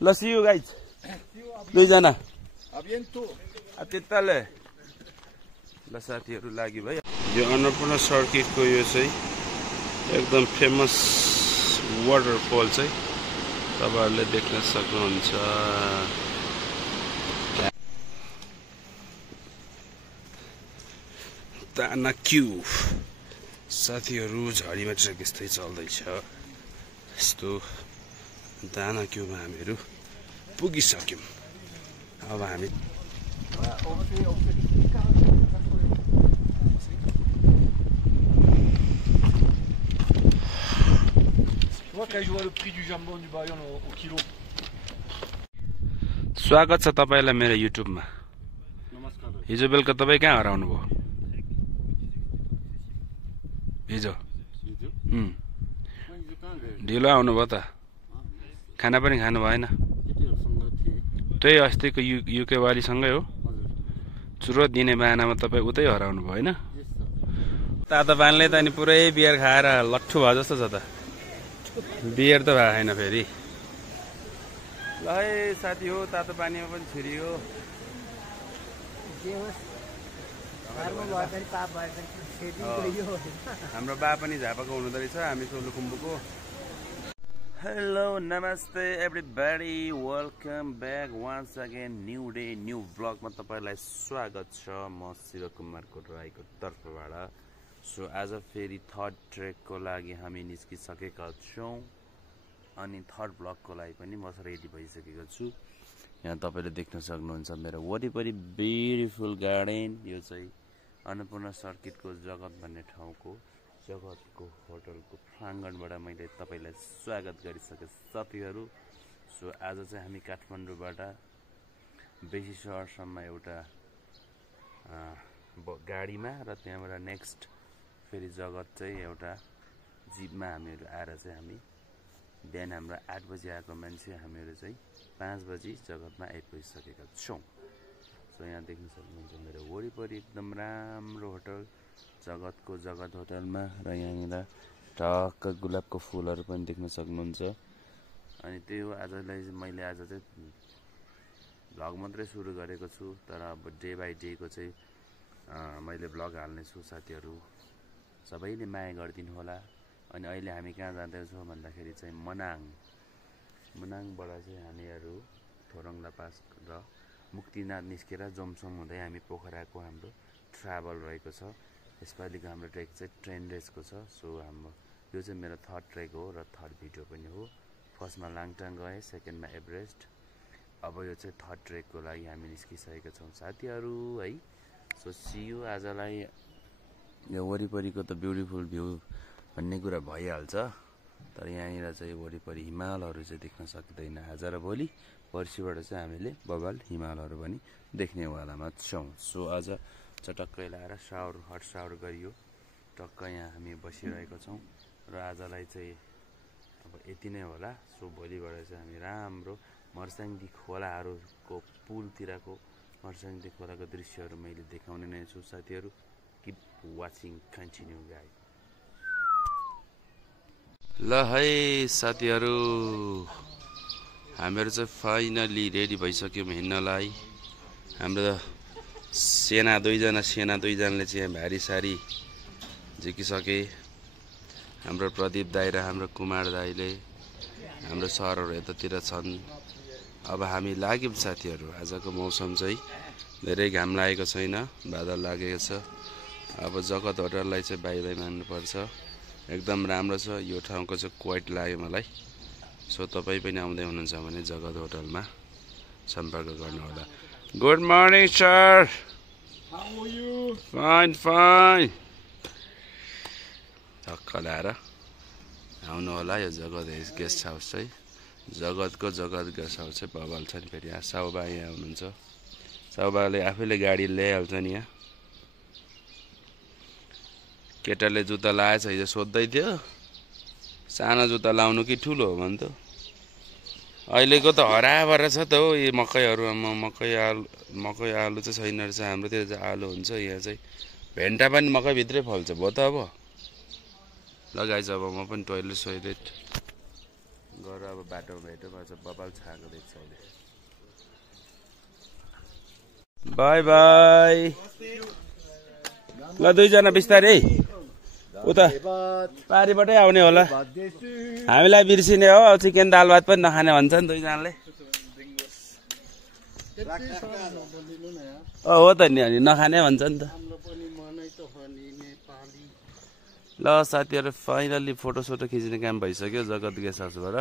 ल C you guys दुईजना Aviento. त्यताले ल साथीहरू लागि भाइ यो अन्नपूर्ण सर्किटको यो चाहिँ एकदम फेमस वाटरफल चाहिँ तपाईहरुले देख्न सक्नुहुन्छ दाना क्यू साथीहरू झडीमा ट्रेक यस्तै चल्दैछ यस्तो दाना क्यूमा हामीहरू पुगिसक्यौं अब हामी स्वागत छ तपाईलाई मेरो युट्युबमा हिजो बेलुका तपाई कहाँ हराउनु भयो हिजो ढिलो आउनु भयो त खाना पनि खानु भएन त्यही अस्तिको युके वालीसँगै हो चुरोट दिने बाहनामा तपाई उतै हराउनु भयो हैन तातो पानीले त नि पुरै बियर खाएर लट्ठु भयो जस्तो छ त बियर त भएको छैन फेरि ल है साथी हो तातो पानीमा पनि छिरियो हाम्रो बा पनि झापाको हुनुहुँदो रहेछ हामी सोलुखुम्बुको हेलो नमस्ते everybody welcome back once again new day new ब्लगमा तपाईलाई स्वागत छ म शिव कुमारको राईको तर्फबाट सो आज फेरि थर्ड ट्रेकको लागि हामी निस्किसकेका छौं अनि थर्ड ब्लगको लागि पनि म रेडी भइसकेको छु यहाँ तपाईले देख्न सक्नुहुन्छ मेरो वरिपरि ब्युटिफुल गार्डन यो चाहिँ अन्नपूर्ण सर्किटको जगत भन्ने ठाउँको जगतको होटलको प्राङ्गणबाट मैले तपाईलाई स्वागत गरिसके साथीहरू सो आज चाहिँ हामी काठमाडौँबाट बेसी शहरसम्म एउटा गाडीमा र त्यहाँबाट नेक्स्ट फेरि जगत चाहिँ एउटा जीपमा हामीहरू आएर चाहिँ हामी बिहान हाम्रो 8 बजे आएको मान्छे हामीहरू चाहिँ 5 बजे जगतमा आइपुगिसकेका छौं सो यहाँ देख्न सक्नुहुन्छ मेरो वरिपरि एकदम राम्रो होटल जगतको जगत होटलमा र यहाँनिर टक्क गुलाबको फुलहरू पनि देख्न सक्नुहुन्छ अनि त्यही हो आजलाई मैले आज चाहिँ भ्लग मात्रै सुरु गरेको छु तर अब डे बाइ डे को चाहिँ मैले भ्लग हाल्ने छु साथीहरू सबैले माया गरिदिनु होला अनि अहिले हामी कहाँ जाँदैछौँ भन्दाखेरि चाहिँ मनाङबाट चाहिँ हामीहरू थोरङला पास र मुक्तिनाथ निस्केर जमसम हुँदै हामी पोखराको हाम्रो ट्राभल रहेको छ यसपालिको हाम्रो ट्रेक चाहिँ ट्रेन रेसको छ सो हाम्रो यो चाहिँ मेरो थर्ड ट्रेक हो र थर्ड भिडियो पनि हो फर्स्टमा लाङटाङ गए सेकेन्डमा एभरेस्ट अब यो चाहिँ थर्ड ट्रेकको लागि हामी निस्किसकेका छौँ साथीहरू है सो सी यू आजलाई यो वरिपरिको त ब्युटिफुल भ्यू भन्ने कुरा भइहाल्छ तर यहाँनिर चाहिँ वरिपरि हिमालहरू चाहिँ देख्न सकिँदैन आज र भोलि पर्सिबाट चाहिँ हामीले बबाल हिमालहरू पनि देख्नेवालामा छौँ सो आज चटक्कै लाएर हट सावर गरियो टक्क यहाँ हामी बसिरहेको छौँ र आजलाई चाहिँ अब यति नै होला सो भोलिबाट चाहिँ हामी राम्रो मर्साङदी खोलाहरूको पुलतिरको मर्साङदी खोलाको दृश्यहरू मैले देखाउने नै छु साथीहरू किप वाचिङ कन्टिन्यू गाइड ल है साथीहरू हामीहरू चाहिँ फाइनली रेडी भइसक्यौँ हिँड्नलाई हाम्रो सेना दुईजनाले चाहिँ भारी सारी झिकिसके हाम्रो प्रदीप दाइ र हाम्रो कुमार दाइले हाम्रो सरहरू यतातिर छन् अब हामी लाग्यौँ साथीहरू आजको मौसम चाहिँ धेरै घाम लागेको छैन बादल लागेको छ अब जगत होटललाई चाहिँ बाइ बाइ मान्नुपर्छ एकदम राम्रो छ यो ठाउँको चाहिँ क्वाइट लाग्यो मलाई सो तपाईँ पनि आउँदै हुनुहुन्छ भने जगत होटलमा सम्पर्क गर्नुहोला good morning sir How are you? Fine धक्क ल्याएर आउनु होला यो जगत गेस्ट हाउस चाहिँ जगत गेस्ट हाउस चाहिँ बबाल छ नि फेरि यहाँ साउबा यहाँ हुनुहुन्छ साउबाले आफैले गाडी ल्याइहाल्छ नि यहाँ केटाले जुत्ता लाएछ हिजो सोध्दै थियो सानो जुत्ता लाउनु कि ठुलो हो भन्छ अहिलेको त हराभर छ त हो यो मकैहरूमा मकै आलु चाहिँ छैन रहेछ हाम्रोतिर चाहिँ आलु हुन्छ यहाँ चाहिँ भेन्टा पनि मकैभित्रै फल्छ भयो त अब ल गाइस अब म पनि टोइलेट गएर अब बाटोमा भेट्यो भएछ बबाल छाएको देख्छ अहिले बाई बाई ल दुईजना बिस्तारै उता पारिबाटै आउने होला हामीलाई बिर्सिने हो चिकन दाल भात पनि नखाने भन्छ नि दुईजनाले हो त नि अनि नखाने भन्छ नि त ल साथीहरू फाइनल्ली फोटोसोटो खिच्ने काम भइसक्यो जगत गेस्ट हाउसबाट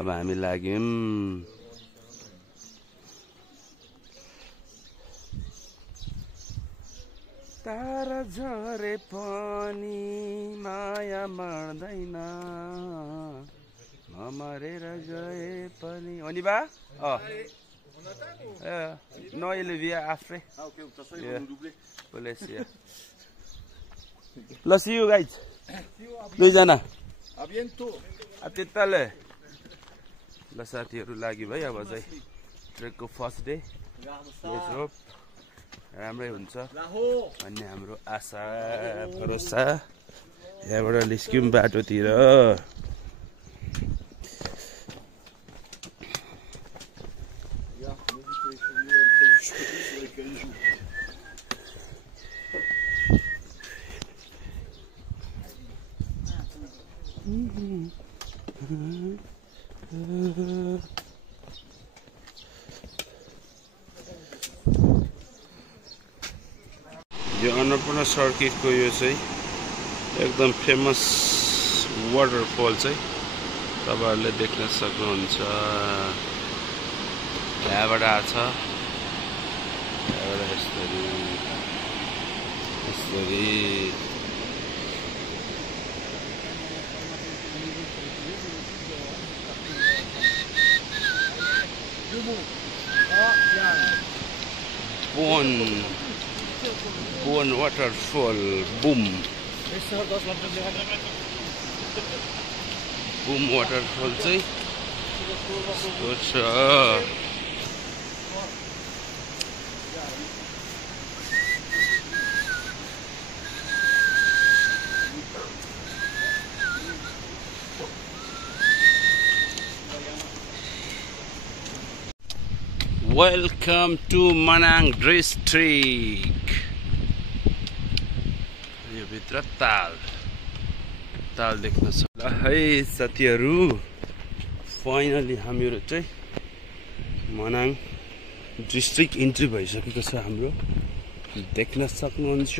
अब हामी लाग्यौँ तारा झरे पनि माया मर्दैन मरेर गए पनि हो नि बा No, il via after. Okay, Police, yeah. Let's see you guys. दुईजना Aviento. त्यताले ल साथीहरू लागि भाइ अब चाहिँ ट्रेकको फर्स्ट डे राम्रै हुन्छ भन्ने हाम्रो आशा भरोसा यहाँबाट निस्क्यौँ बाटोतिर यो अन्नपूर्ण सर्किटको यो चाहिँ एकदम फेमस वाटरफल चाहिँ तपाईहरुले देख्न सक्नुहुन्छ यहाँबाट आछ यहाँबाट यसरी Bon waterfall boom waterfall चाहिँ यस्तो छ Welcome to Manang district. यो भित्र ताल देख्न सक्छ है साथीहरु फाइनली हामीहरु चाहिँ मनाङ डिस्ट्रिक्ट इन्ट्री भइसकेको छ हाम्रो देख्न सक्नुहुन्छ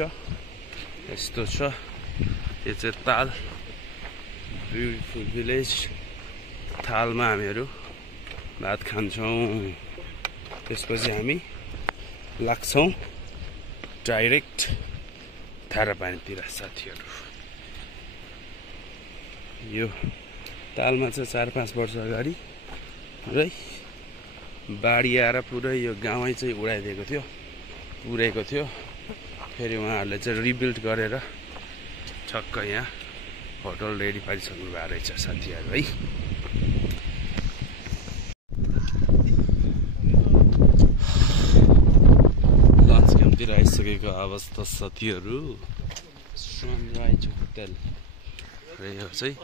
यस्तो छ यो चाहिँ ताल ब्युटिफुल भिलेज तालमा हामीहरु भात खान्छौं त्यसपछि हामी लाग्छौं डाइरेक्ट धारापानीतिर साथीहरु यो तालमा चाहिँ 4-5 वर्ष अगाडि पुरै बाढी आएर पुरै यो गाउँै चाहिँ उडाइदिएको थियो पुरेको थियो फेरि उहाँहरुले चाहिँ रिबिल्ड गरेर ठक्क यहाँ होटल रेडी पारिसक्नु भएको रहेछ साथीहरु है आइसकेको अवस्था साथीहरु सनराइज होटल र यो चाहिँ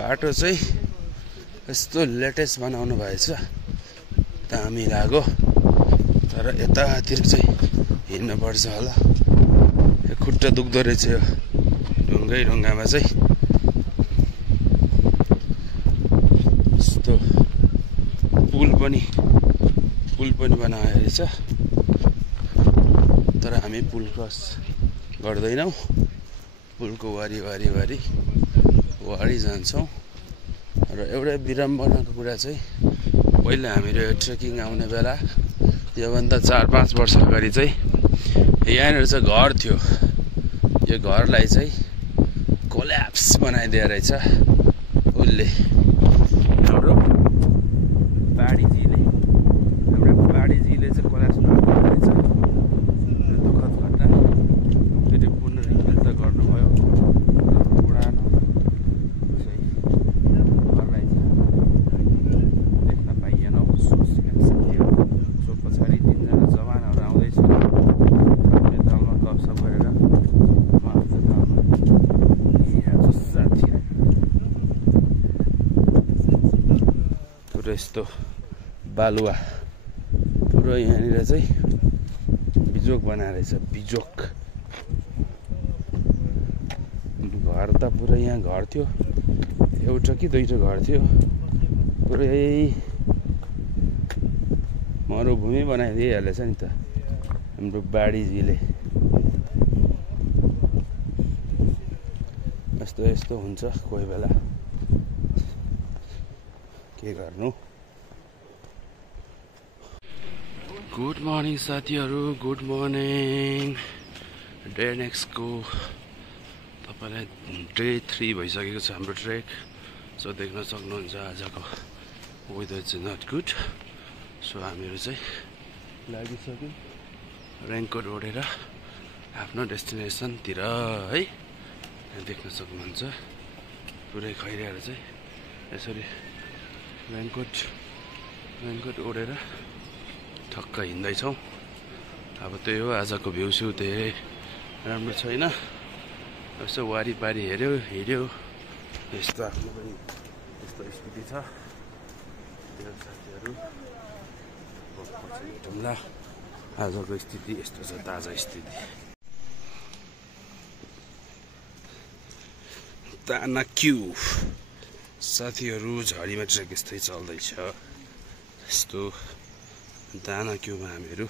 बाटो चाहिँ यस्तो लेटेस्ट बनाउनु भएछ दामी लाग्यो तर यतातिर चाहिँ हिँड्नु पर्छ होला यो खुट्टा दुख्दो रहेछ यो ढुङ्गामा चाहिँ यस्तो पुल पनि बनाएको रहेछ तर हामी पुल क्रस गर्दैनौं पुलको वारी जान्छौं र एउटा विडम्बनाको कुरा चाहिँ पहिला हामीहरु ट्रेकिङ आउने बेला योभन्दा 4-5 वर्ष अगाडि चाहिँ यहाँनिर चाहिँ घर थियो। यो घरलाई चाहिँ कोल्याप्स बनाइदिए रहेछ उसले, हाम्रो बाडीजीले चाहिँ कोल्याप्स बनाइदिएको रहेछ। दुःखद घटना, फेरि पुनर्निर्माण त गर्नुभयो। पुरानो चाहिँ घरलाई चाहिँ देख्न पाइएन। सो पछाडि 3जना जवानहरू आउँदैछ। नेपालमा गफसफ गरेर पुरो यस्तो बालुवा पुरो यहाँनिर चाहिँ बिजोक बनाएर रहेछ। बिजोक घर त पुरै यहाँ घर थियो, एउटा कि दुईवटा घर थियो। पुरै मरुभूमि बनाइदिइहालेछ नि त हाम्रो बाडीजीले। यस्तो हुन्छ कोही बेला, के गर्नु। गुड मर्निङ साथीहरू, गुड मर्निङ। डे नेक्स्टको तपाईँलाई डे 3 भइसकेको छ हाम्रो ट्रेक। सो देख्न सक्नुहुन्छ आजको वेदर चाहिँ नट गुड। सो हामीहरू चाहिँ लागिसक्यौँ रेनकोट ओढेर आफ्नो डेस्टिनेसनतिर है। यहाँ देख्न सक्नुहुन्छ पुरै खैरिएर चाहिँ यसरी रेनकोट ओढेर ठक्क हिँड्दैछौँ। अब त्यही हो, आजको भ्यू स्यू धेरै राम्रो छैन। यसो वारिपारि हिँड्यो यस्तो आफ्नो पनि यस्तो स्थिति छ। त्यो साथीहरू ल आजको स्थिति यस्तो छ, ताजा स्थिति। दानाक्यू साथीहरू झरीमा ट्रेक यस्तै चल्दैछ। यस्तो दानाक्यूमा हामीहरू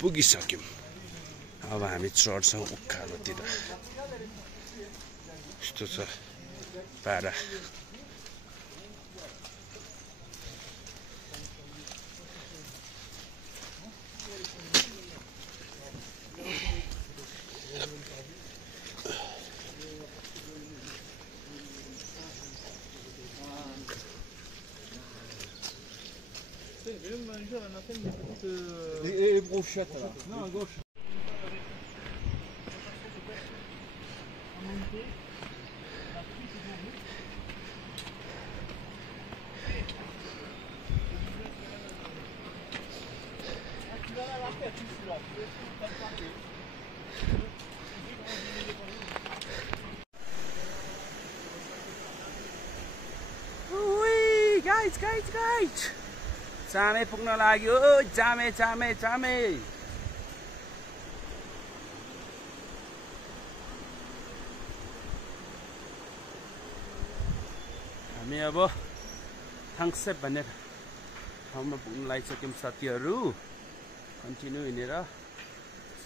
पुगिसक्यौँ। अब हामी चढ्छौँ उकालोतिर। यस्तो छ पारा। Les brochettes là. Non, à gauche. Guys! चामे पुग्न लाग्यो। चामे हामी अब थाङसेप भन्ने ठाउँमा पुग्न लागिसक्यौँ साथीहरू। कन्टिन्यू हिँडेर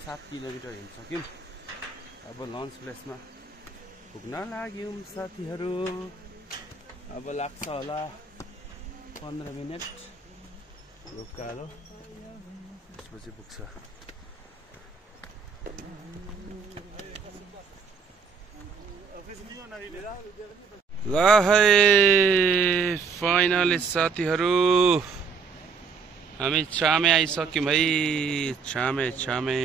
7 किलोमिटर हिँडिसक्यौँ। अब लन्च प्लेसमा पुग्न लाग्यौँ साथीहरू। अब लाग्छ होला 15 मिनट उकालो, त्यसपछि पुग्छ। ल है फाइनली साथीहरू हामी चामे आइसक्यौँ है। चामे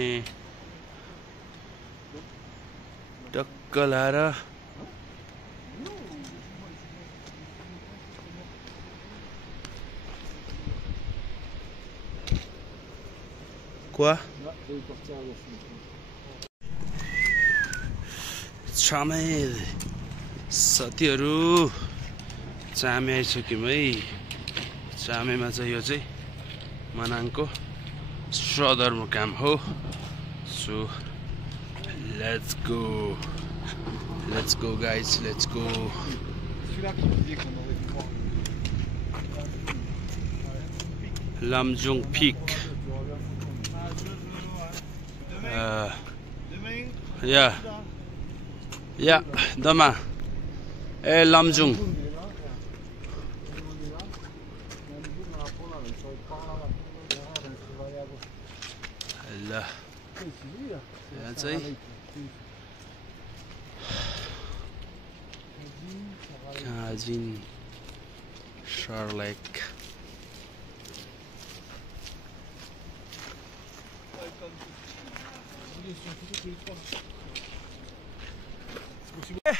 टक्क लाएर चामे साथीहरू चामे आइसक्यौँ है। चामेमा चाहिँ यो चाहिँ मनाङको सदरमुकाम हो। So let's go guys, let's go. Lamjung Peak. Yeah, demain. Et Lamjung. यहाँ चाहिँ Kajin Shore Lake.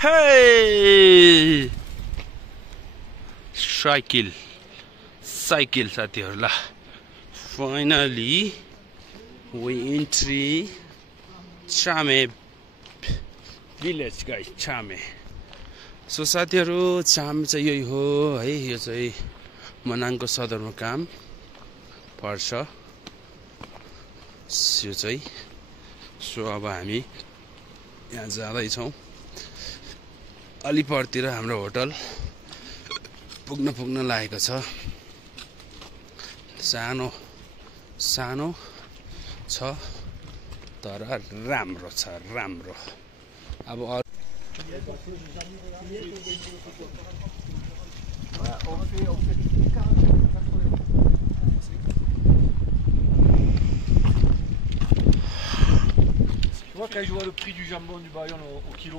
Hey! Cycle साथीहरुला. Finally we enter Chame village guys. Chame. So साथीहरु चाम चाहिँ यही हो है. यो चाहिँ मनाङको सदरमुकाम पर्छ. यो चाहिँ सो अब हामी यहाँ जाँदै छौं. अलिपुरतिर हाम्रो होटल पुग्न लागेको छ. सानो छ तर राम्रो छ. अब Tu vois quand je vois le prix du jambon du Bayonne au kilo.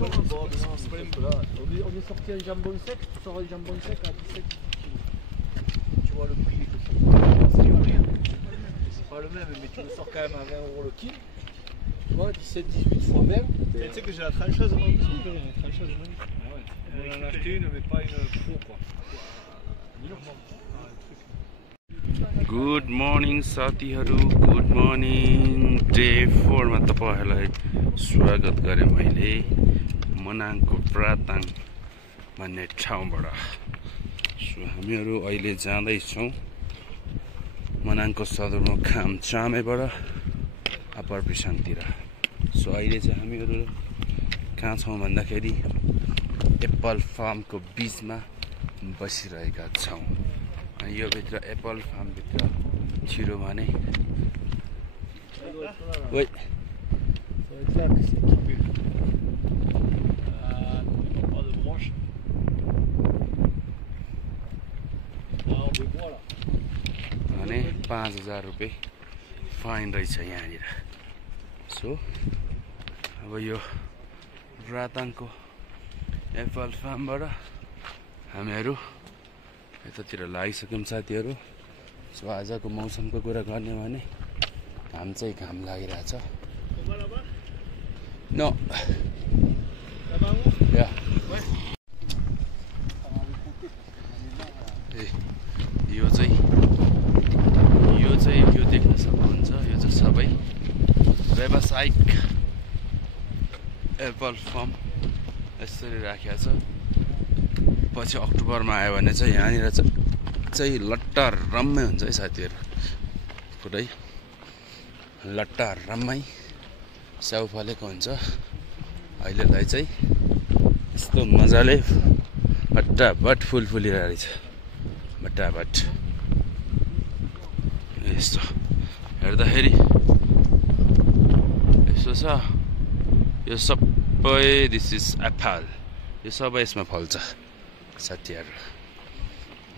On est sorti un jambon sec, tu sors un jambon sec à 17 kg. Tu vois le prix que c'est pas le même, mais tu le sors quand même à 20 € le kilo. Tu vois, 17-18 fois 20. Tu sais que j'ai la trancheuse, moi. On en a acheté une, mais pas une pro quoi. Good morning साथीहरु. Good morning. Day 4 मा तपाईहरुलाई स्वागत गरे मैले मनाङको प्राताङ भन्ने ठाउँबाट. So हामीहरु अहिले जाँदै छौं मनाङको सदरमुकाम चामेबाट अप्पर प्रिसाङतिर. सो अहिले चाहिँ हामीहरु कहाँ छौं भन्दाखेरि एप्पल फार्मको बीचमा बसिरहेका छौं. यो भित्र एप्पल फार्म भित्र छिरो भने ओइ भने 5000 रुपैयाँ फाइन रहेछ यहाँनिर. सो अब यो प्राताङको एप्पल फार्मबाट हामीहरु यतातिर लागिसक्यौं साथीहरु. सो आजको मौसमको कुरा गर्ने भने घाम चाहिँ घाम लागिरहेछ. नो या यो चाहिँ यो देख्न सक्नुहुन्छ. यो चाहिँ सबै व्यावसायिक एप्पल फार्म यसरी राखेको छ. पछि अक्टोबरमा आयो भने चाहिँ यहाँनिर चाहिँ लट्टर रम्मै हुन्छ है साथीहरु. पुरै लट्टर रम्मै स्याउ फलेको हुन्छ. अहिलेलाई चाहिँ यस्तो मजाले भट्टाभट फुल फुलिरहेको रहेछ. भट्टाभट यस्तो हेर्दाखेरि यस्तो छ. यो सबै दिस इज एप्पल. यो सबै यसमा फल्छ साथीहरु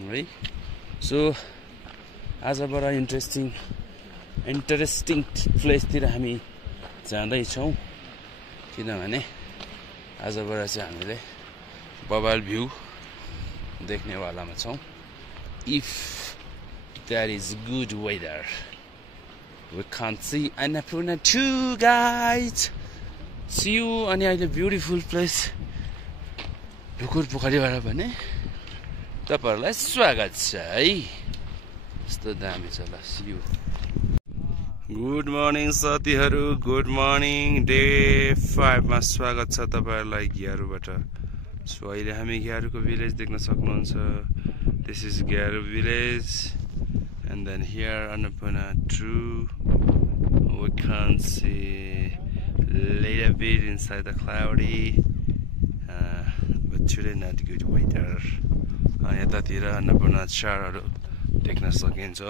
है. सो आजबाट इन्ट्रेस्टिङ प्लेसतिर हामी जाँदैछौँ. किनभने आजबाट चाहिँ हामीले बबाल भ्यू देख्नेवालामा छौँ. If there is good weather we can't see Annapurna too guys. See you. अनि अहिले ब्युटिफुल प्लेस ढुकुर पोखरीबाट भने तपाईहरुलाई स्वागत छ है. यस्तो दामी छ ल. See you. गुड मर्निङ साथीहरु. Good morning. डे 5 मा स्वागत छ तपाईहरुलाई ग्यारुबाट. सो अहिले हामी ग्यारुको भिलेज देख्न सक्नुहुन्छ. This is Gyaru village, and then here Annapurna true. We can see little bit inside the cloudy, but today not good weather. अनि यतातिर अन्नपूर्ण चाडहरु देख्न सकिन्छ.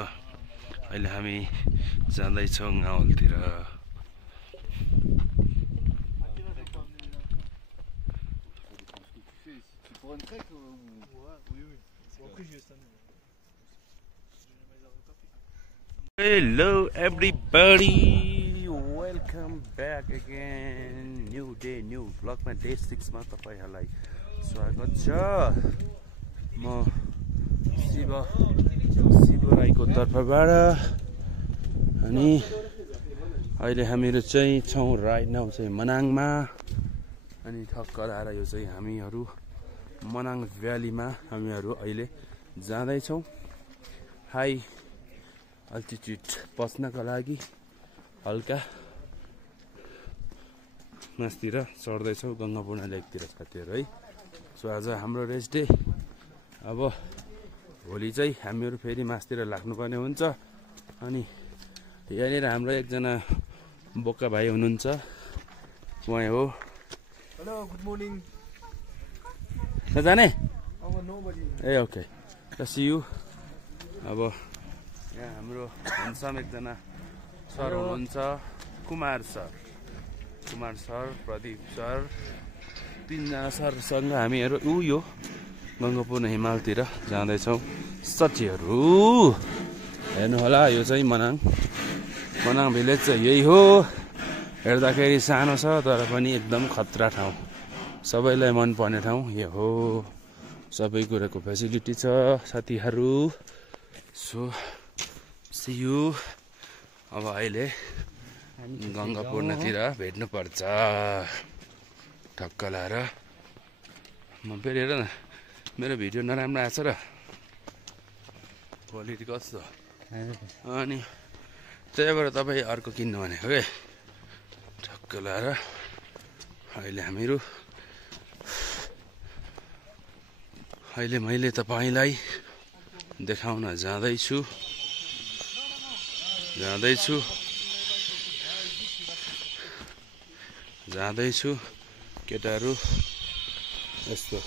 अहिले हामी जाँदै छौं गाउँतिर. Hello everybody, welcome back again. New day, new vlog मा डे 6 मा तपाईहरुलाई स्वागत छ। म शिव राईको तर्फबाट अनि अहिले हामीहरु चाहिँ छौं राइट नाउ चाहिँ मनाङमा अनि ठक्क लाएर यो चाहिँ हामीहरु मनाङ भ्यालीमा हामीहरु अहिले जाँदै छौं हाई अल्टिट्युड पस्नका लागि हल्का मास्तिर चढ्दै छौं गंगापूर्ण लेकतिर साथीहरु है। सो आज हाम्रो रेस्ट डे। अब भोलि चाहिँ हामीहरु फेरि मास्तिर लाग्नुपर्ने हुन्छ अनि यहाँनिर हाम्रो एकजना बोक्का भाइ हुनुहुन्छ, उहाँ हो। Hello good morning. नजाने? अब 9 बजे। ए ओके, सी यू। अब यहाँ हाम्रो ह्यान्डसम एकजना सर हुनुहुन्छ, कुमार सर, प्रदीप सर, तीनजना सरसँग हामीहरू यो गंगापूर्ण हिमालतिर जाँदैछौँ साथीहरू। हेर्नु होला, यो चाहिँ मनाङ भिलेज चाहिँ यही हो। हेर्दाखेरि सानो छ तर पनि एकदम खतरा ठाउँ, सबैलाई मनपर्ने ठाउँ यो हो। सबै कुराको फेसिलिटी छ साथीहरू। So see you. अब अहिले गंगापूर्णतिर भेट्नु पर्छ ठक्क लाएर। म फेरि हेर न, मेरो भिडियो नराम्रो आएको छ र क्वालिटी कस्तो, अनि त्यही भएर तपाईँ अर्को किन्नु भनेको के। ठक्क लाएर अहिले मैले तपाईलाई देखाउन जाँदैछु केटाहरू। यस्तो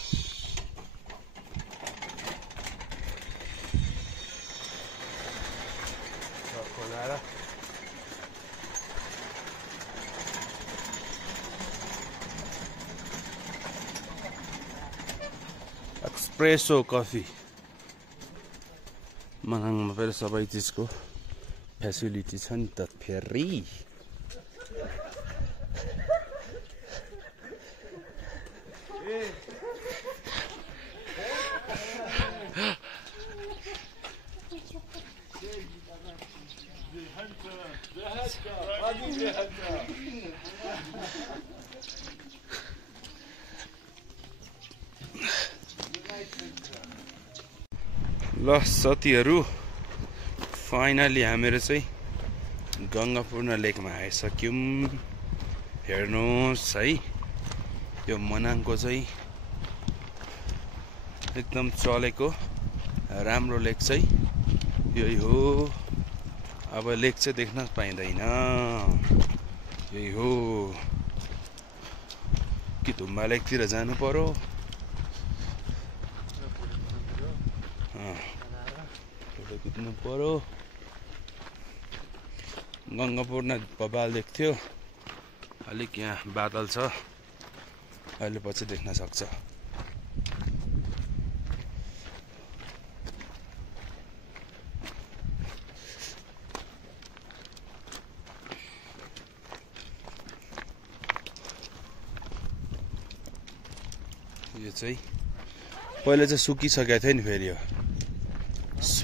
एक्सप्रेसो कफी। मनाङमा फेरि सबै चिजको फेसिलिटी छ नि त फेरि। ल साथीहरू, फाइनली हामीहरू चाहिँ गंगापूर्ण लेकमा आइसक्यौं। हेर्नुहोस् है, यो मनाङको चाहिँ एकदम चलेको राम्रो लेक चाहिँ यही हो। अब लेक चाहिँ देख्न पाइँदैन, यही हो कि धुम्बा लेकतिर जानु पर्यो। कुद्नु पर्यो। गंगापूर्ण बबाल देख्थ्यो, अलिक यहाँ बादल छ, अहिले पछि देख्न सक्छ। यो चाहिँ पहिला चाहिँ सुकिसकेको थियो नि, फेरि यो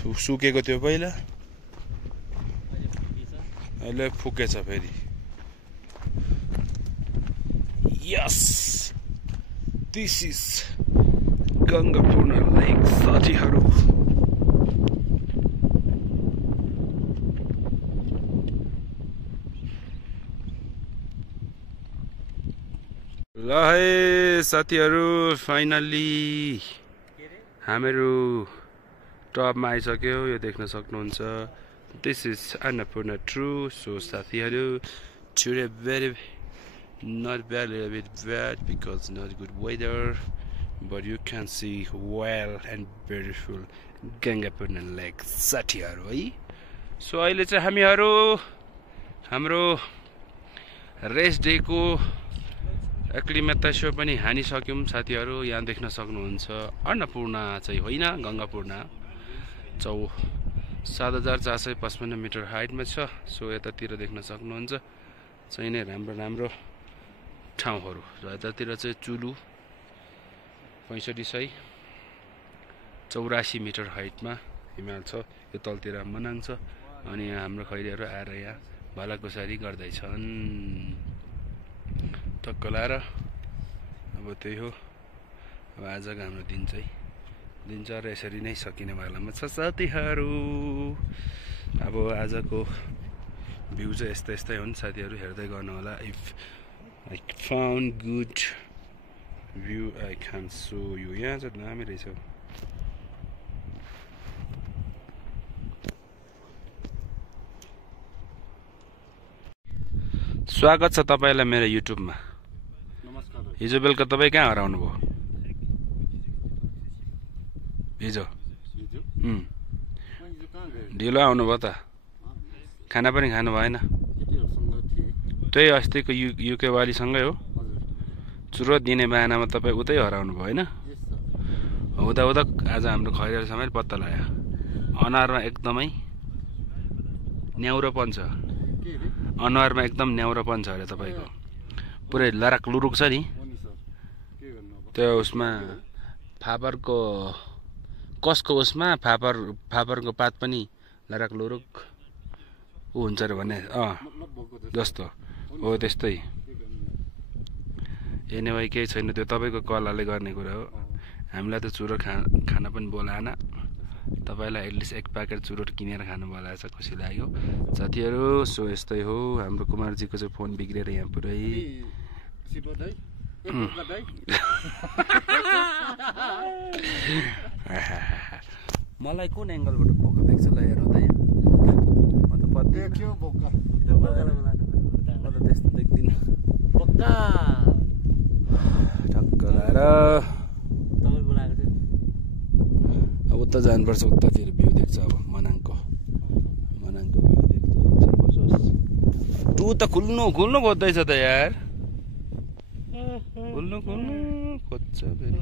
सुकेको थियो पहिला, अहिले फुकेछ फेरि। यस, दिस इज गंगापूर्ण लेक साथीहरू। ल है साथीहरू, फाइनली हामीहरू टपमा आइसक्यो। यो देख्न सक्नुहुन्छ, this is Annapurna true. So साथीहरू, today very not bad, a little bit bad because not good weather, but you can see well and beautiful गंगापूर्ण लेक साथीहरू है। सो अहिले चाहिँ हामीहरू हाम्रो रेस्ट डे को एक्लिमेटाइजर पनि हानिसक्यौं साथीहरू। यहाँ देख्न सक्नुहुन्छ अन्नपूर्ण चाहिँ होइन, गंगापूर्ण 7,455 मिटर हाइटमा छ। सो यतातिर देख्न सक्नुहुन्छ चाहिँ नै राम्रो राम्रो ठाउँहरू। र यतातिर चाहिँ चुलु 6584 मिटर हाइटमा हिमाल छ। यो तलतिर मनाङ छ अनि यहाँ हाम्रो खैरीहरू आएर यहाँ भलाकुसारी गर्दैछन्। टक्क लाएर अब त्यही हो। अब आजको हाम्रो दिनचर्या यसरी नै सकिने बेलामा छ साथीहरू। अब आजको भ्यू चाहिँ यस्तै हुन् साथीहरू, हेर्दै गर्नु होला। If I found good view I can so you. यहाँ चाहिँ दामी रहेछ। स्वागत छ तपाईँलाई मेरो युट्युबमा। हिजो बेलुका तपाईँ कहाँ हराउनु भयो? हिजो ढिलो आउनुभयो त? खाना पनि खानु भएन? त्यही अस्तिको युके वालीसँगै हो? चुरोट दिने बाहनामा तपाईँ उतै हराउनु भयो होइन? हुँदा आज हाम्रो खैरीहरू समेत पत्ता लाग्यो। अनुहारमा एकदमै न्याउरोपन छ। अनुहारमा एकदम न्याउरोपन छ अरे तपाईँको। पुरै लराक लुरुक छ नि। त्यो उसमा फापरको कसको उसमा फापरको पात पनि लराक लुरुक ऊ हुन्छ अरे भन्ने जस्तो हो। त्यस्तै एनिवे केही छैन, त्यो तपाईँको कलाले गर्ने कुरा हो। हामीलाई त चुरोट खान पनि बोलाएन। तपाईँलाई एटलिस्ट एक प्याकेट चुरोट किनेर खानु बोलाएछ, खुसी लाग्यो साथीहरू। सो यस्तै हो। हाम्रो कुमारजीको चाहिँ फोन बिग्रेर यहाँ पुरै मलाई कुन एङ्गलबाट भोका देख्छ ल हेर्नु त यहाँ। म त देखियो बोका म त त्यस्तो देख्दिनँ। बोका ठक्क लाएर अब उता जानुपर्छ। उता फेरि भ्यू देख्छ। अब मनाङको भ्यू देख्छ। एकछिन बसोस्। टु त खुल्नु खोज्दैछ त यार। खुल्नु खोज्छ फेरि।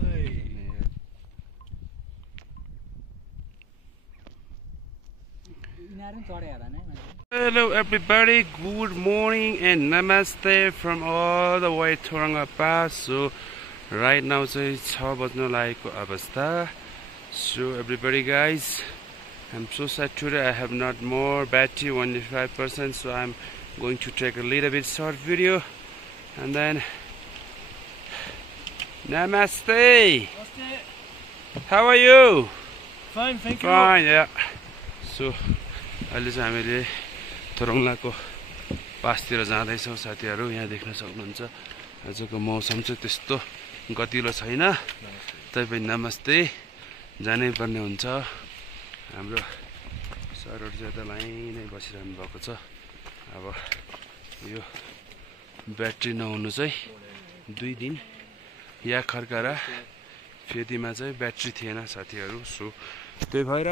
Hello everybody, good morning and namaste from all the way Toranga Pass. So right now चाहिँ 6 बज्न लागेको अवस्था। So everybody guys, I'm so sad today I have not more battery, only 5%, so I'm going to take a little bit short video and then namaste. How are you? Fine, thank you. Fine, yeah. So अहिले चाहिँ हामीले तोरङलाको पासतिर जाँदैछौँ साथीहरू। यहाँ देख्न सक्नुहुन्छ आजको मौसम चाहिँ त्यस्तो गतिलो छैन। तपाईँ नमस्ते जानै पर्ने हुन्छ। हाम्रो सरहरू चाहिँ यता लाइनै बसिरहनु भएको छ। अब यो ब्याट्री नहुनु चाहिँ 2 दिन या खर्कारा फेदीमा चाहिँ ब्याट्री थिएन साथीहरू। सो त्यही भएर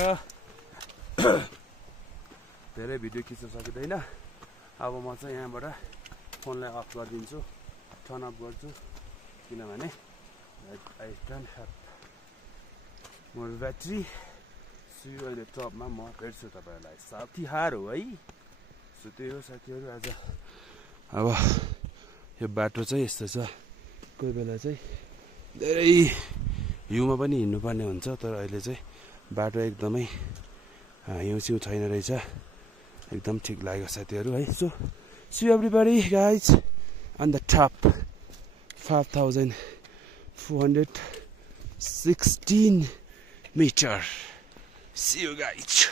धेरै भिडियो खिच्न सकिँदैन। अब म चाहिँ यहाँबाट फोनलाई अफ गरिदिन्छु, टर्न अफ गर्छु, किनभने I don't have more battery. So अहिले टपमा म भेट्छु तपाईँहरूलाई साथीहरू है। सो त्यही हो साथीहरू आज। अब यो बाटो चाहिँ यस्तो छ, कोही बेला चाहिँ धेरै हिउँमा पनि हिँड्नुपर्ने हुन्छ, तर अहिले चाहिँ बाटो एकदमै हिउँसिउँ छैन रहेछ। एकदम ठिक लाग्यो साथीहरू है। So see everybody guys on the top 5,416 meter. See you guys.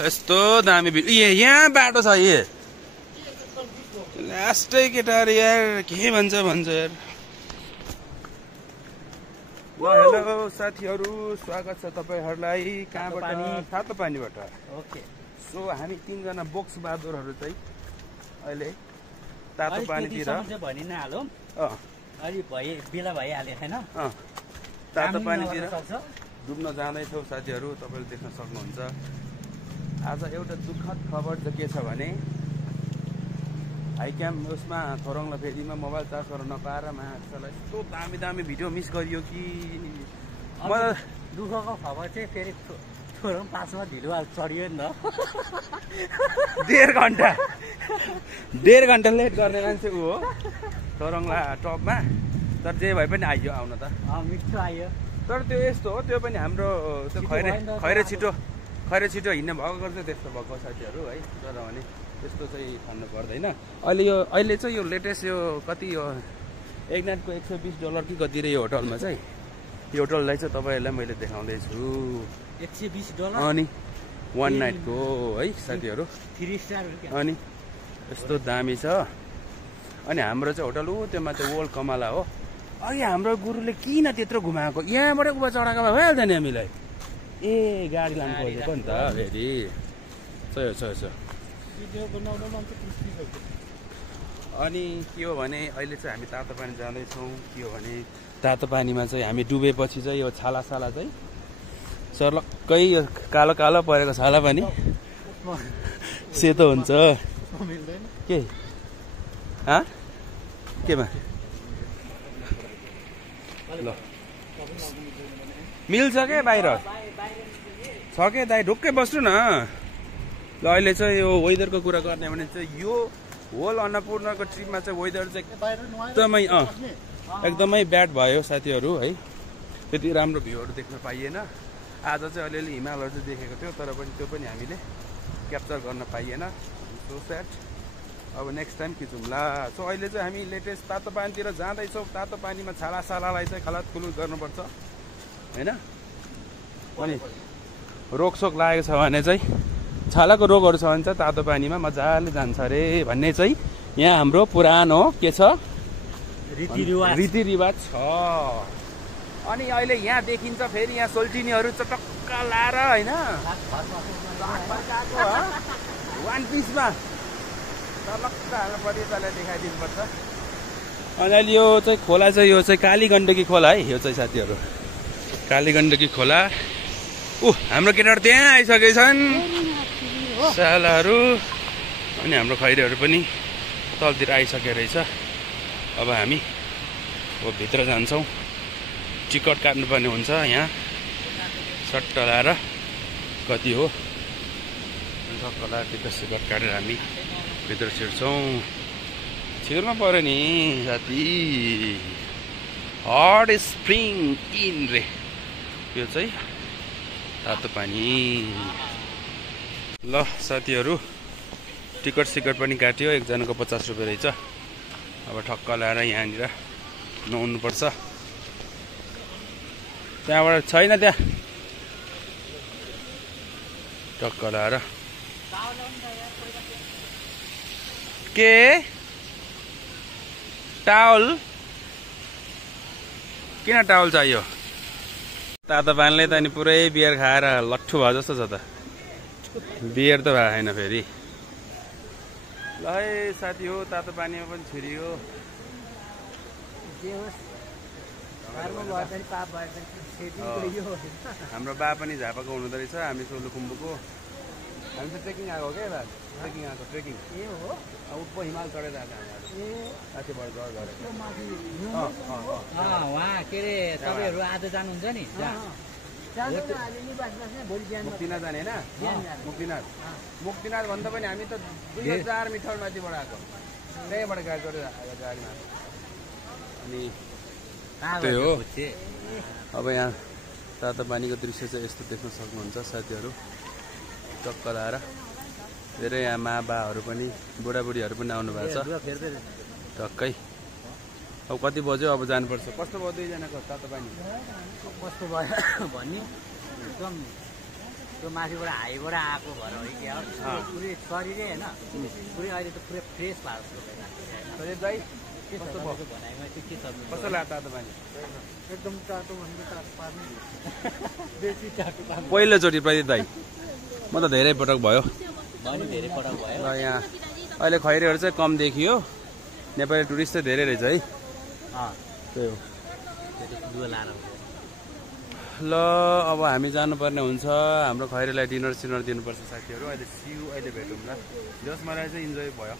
यस्तो दामी यहाँ बाटो छ। लास्टै केटाहरू यार के भन्छ यार। हेलो साथीहरू, स्वागत छ तपाईहरुलाई। कहाँबाट? तातो पानीबाट। ओके। सो हामी 3 जना बक्स बहादुरहरू चाहिँ अहिले तातो पानीतिर भनिन हालौँ। अलि बेला भइहाल्यो हैन। तातो पानीतिर डुब्न जाँदैछौँ साथीहरू। तपाईले देख्न सक्नुहुन्छ। आज एउटा दुःखद खबर चाहिँ के छ भने हाई क्याम उसमा थोरङला फेरिमा मोबाइल चार्ज गर्न नपाएर मान्छेलाई यस्तो दामी दामी भिडियो मिस गरियो कि मलाई दुःखको खबर चाहिँ फेरि थोरङ पासमा ढिलो चढियो नि त 1.5 घन्टा लेट गर्ने मान्छे ऊ हो थोरङला टपमा तर जे भए पनि आइयो आउन त मिठो आयो तर त्यो यस्तो हो त्यो पनि हाम्रो त्यो खैरे छिटो हिँड्ने भएको चाहिँ त्यस्तो भएको साथीहरू है तर भने त्यस्तो चाहिँ खानु पर्दैन अहिले चाहिँ यो लेटेस्ट यो कति यो एक नाइटको $120 कि कति रे यो होटलमा चाहिँ यो होटललाई चाहिँ तपाईँहरूलाई मैले देखाउँदैछु $120 अनि 1 नाइटको है साथीहरू 3 स्टार अनि यस्तो दामी छ अनि हाम्रो चाहिँ होटल ऊ त्यो माथि वर्ल्ड कमला हो अघि हाम्रो गुरुले किन त्यत्रो घुमाएको यहाँबाट उभा चढाएको भए भइहाल्छ नि हामीलाई ए गाडी लानु खोजेको नि त फेरि छ अनि के हो भने अहिले चाहिँ हामी तातो पानी जाँदैछौँ के हो भने तातो पानीमा चाहिँ हामी डुबेपछि चाहिँ यो छाला चाहिँ सर्लक्कै यो कालो कालो परेको छाला पनि सेतो हुन्छ के केमा ल मिल्छ क्या बाहिर छ के दाइ ढुक्कै बस्नु न ल अहिले चाहिँ यो वेदरको कुरा गर्ने भने चाहिँ यो होल अन्नपूर्णको ट्रिपमा चाहिँ वेदर चाहिँ एकदमै ब्याड भयो साथीहरू है त्यति राम्रो भ्यूहरू देख्न पाइएन आज चाहिँ अलिअलि हिमालहरू चाहिँ देखेको थियो तर पनि त्यो पनि हामीले क्याप्चर गर्न पाइएन सो स्याड अब नेक्स्ट टाइम खिचौँला सो अहिले चाहिँ हामी लेटेस्ट तातो पानीतिर जाँदैछौँ तातो पानीमा छालालाई चाहिँ खलातखुलुत गर्नुपर्छ होइन अनि रोगसोक लागेको छ भने चाहिँ छालाको रोगहरू छ भने चाहिँ तातो पानीमा मजाले जान्छ अरे भन्ने चाहिँ यहाँ हाम्रो पुरानो के छ रीतिरिवाज छ अनि अहिले यहाँ देखिन्छ फेरि यहाँ सोल्टिनीहरू चटक्क लाएर होइन वान पिसमा चलक्क हाल्नु पर्यो त्यसलाई देखाइदिनुपर्छ अनि अहिले यो चाहिँ खोला चाहिँ यो चाहिँ कालीगण्डकी खोला है यो चाहिँ साथीहरू कालीगण्डकी खोला हाम्रो केटाहरू त्यहाँ आइसकेछन् सालाहरू अनि हाम्रो खैरेहरू पनि तलतिर आइसकेको रहेछ अब हामी अब भित्र जान्छौँ टिकट काट्नुपर्ने हुन्छ यहाँ सट्ट लाएर कति हो सट्ट लाएर टिकट काटेर हामी भित्र छिर्छौँ छिर्न पऱ्यो नि साथी हट स्प्रिङ इन रे यो चाहिँ तातो पानी ल साथीहरू टिकट सिकट पनि काट्यो एकजनाको 50 रुपियाँ रहेछ अब ठक्क लाएर यहाँनिर नुहाउनुपर्छ त्यहाँबाट छैन त्यहाँ टक्क लाएर के टावल किन टावल चाहियो तातो पानीले त अनि पुरै बियर खाएर लट्ठु भयो जस्तो छ त बियर त भएको छैन फेरि ल है साथी हो तातो पानीमा पनि छिरियो हाम्रो बा पनि झापाको हुनुहुँदो रहेछ हामी सोलुखुम्बुको हामी चाहिँ ट्रेकिङ आएको क्या बा ट्रेकिङ आएको ट्रेकिङ ए हो उप हिमाल चढेर आएको माथिबाट घर गरेको के अरे तपाईँहरू आज जानुहुन्छ नि मुक्तिनाथ जाने होइन मुक्तिनाथ भन्दा पनि हामी त 2000 मिटर माथिबाट आएको त्यहीँबाट गाडी चढेर आएको गाडीमा अनि त्यही हो अब यहाँ तातो पानीको दृश्य चाहिँ यस्तो देख्न सक्नुहुन्छ साथीहरू टक्क लाएर धेरै यहाँ माबाहरू पनि बुढाबुढीहरू पनि आउनु भएको छ टक्कै अब कति बज्यो अब जानुपर्छ कस्तो भयो दुईजनाको तातो पानी कस्तो भयो भन्ने एकदम त्यो माथिबाट हाईबाट आएको भएर हो क्या पुरै शरीरै होइन पुरै अहिले त पुरै फ्रेस भएको दाइ कस्तो भयो भनाइमा चाहिँ के छ कस्तो लाग्यो तातो पानी एकदम तातो भनेको तातो पानी बेसी तातो पानी पहिलोचोटि प्रदीप दाइ म त धेरै पटक भयो धेरै पटक भयो र यहाँ अहिले खैरेहरू चाहिँ कम देखियो नेपाली टुरिस्ट चाहिँ धेरै रहेछ है त्यही हो ल अब हामी जानुपर्ने हुन्छ हाम्रो खैरेलाई डिनर सिनर दिनुपर्छ साथीहरू अहिले सियु अहिले भेटौँला जस मलाई चाहिँ इन्जोय भयो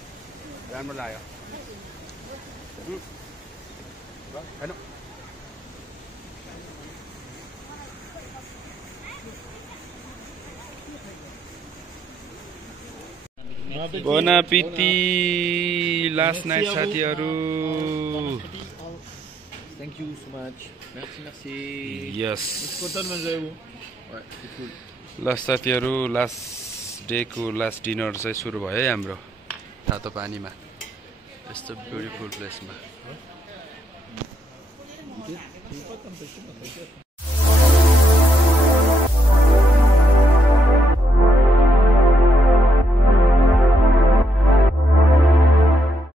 राम्रो लाग्यो हैन Bon appétit last night साथीहरु Thank you so much. Merci. Yes. Content de manger vous. Ouais, c'est cool. Last साथीहरु लास्ट डे को लास्ट डिनर चाहिँ सुरु भयो है हाम्रो तातो पानीमा यस्तो ब्युटिफुल प्लेसमा